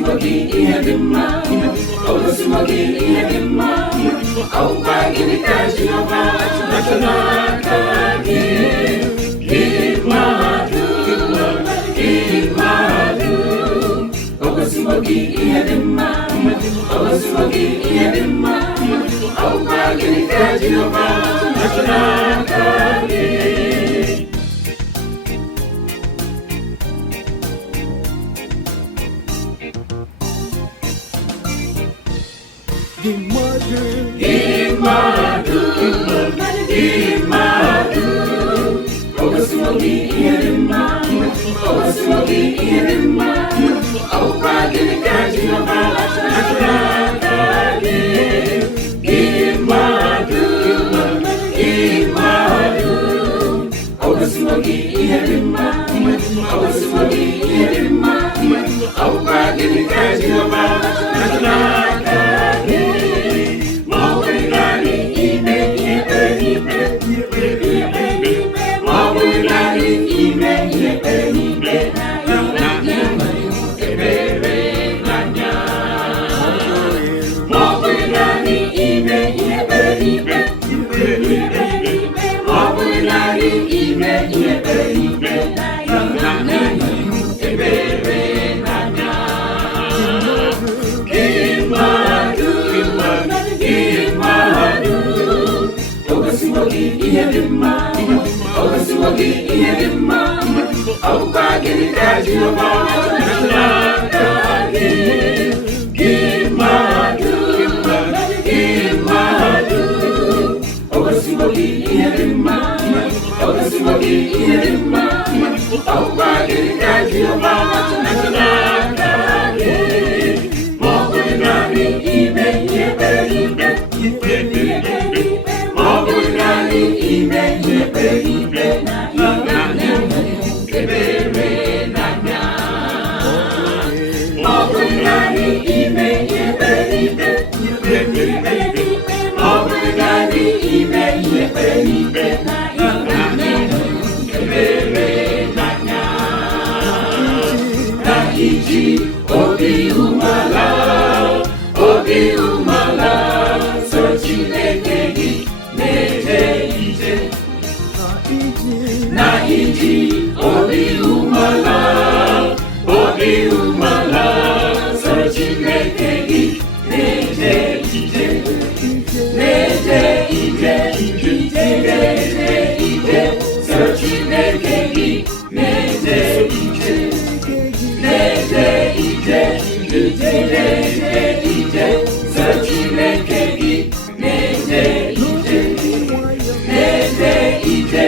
gosiwo gị ihe dị mma, o gosiwo gị ihe dị mma, ọ bụkwa gịnị ka Jehova chụrụ n'aka gị? Gị mmadụ, o gosiwo gị ihe dị mma, o gosiwo gị ihe dị mma, ọ bụkwa gịnị ka Jehova chụrụ n'aka gị? O gosiwo gị ihe dị mma, o gosiwo gị ihe dị mma, ọ bụkwa gịnị ka Jehova chụrụ n'aka gị? Gị mmadụ, o gosiwo gị ihe dị mma, o gosiwo gị ihe dị mma, ọ bụkwa gịnị ka Jehova chụrụ n'aka gị? Ma ọ bụghị naanị ime ihe kpere n'ikpe, ma ọ bụghị naanị ime ihe kpere n'ikpe, ebere n'anya. Ma ọ bụghị naanị ime ihe kpere n'ikpe, ma ọ bụghị naanị ime ihe kpere n'ikpe, ebere n'anya. Gị mmadụ, o gosiwo gị ihe dị mma, o gosiwo gị ihe dị mma, ọ bụkwa gịnị ka Jehova chụrụ n'aka gị? Gị mmadụ, o gosiwo gị ihe dị mma, o gosiwo gị ihe dị mma, ọ bụkwa gịnị ka Jehova chụrụ n'aka gị? Ma ọ bụghị naanị ime ihe kpere n'ikpe, ma ọ bụghị naanị ime ihe kpere n'ikpe, ebere n'anya. Ma ọ bụghị naanị ime ihe kpere n'ikpe, ma ọ bụghị naanị ime ihe kpere n'ikpe, ebere n'anya. Na iji obi umeala, obi umeala, so Chineke gị na-eje ije. Na iji obi umeala, obi umeala, so Chineke gị na-eje ije, na-eje ije, na-eje ije, so Chineke gị na-eje ije, na-eje ije, na-eje ije, so Chineke gị na-eje ije, na-eje ije,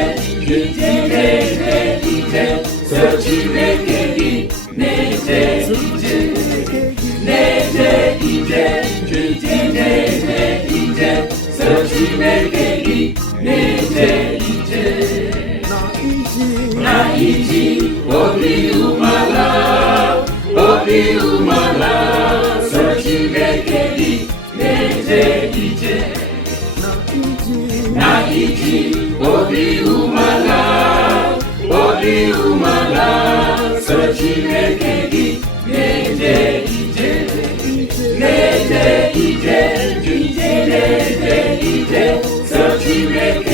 na-eje ije, so Chineke gị na-eje ije, na-eje ije, na-eje ije, so Chineke gị na-eje ije. Na iji obi umeala, obi umeala, so Chineke gị na-eje ije. Na iji obi umeala, obi umeala, so Chineke gị na-eje ije, na-eje ije, na-eje ije, so Chineke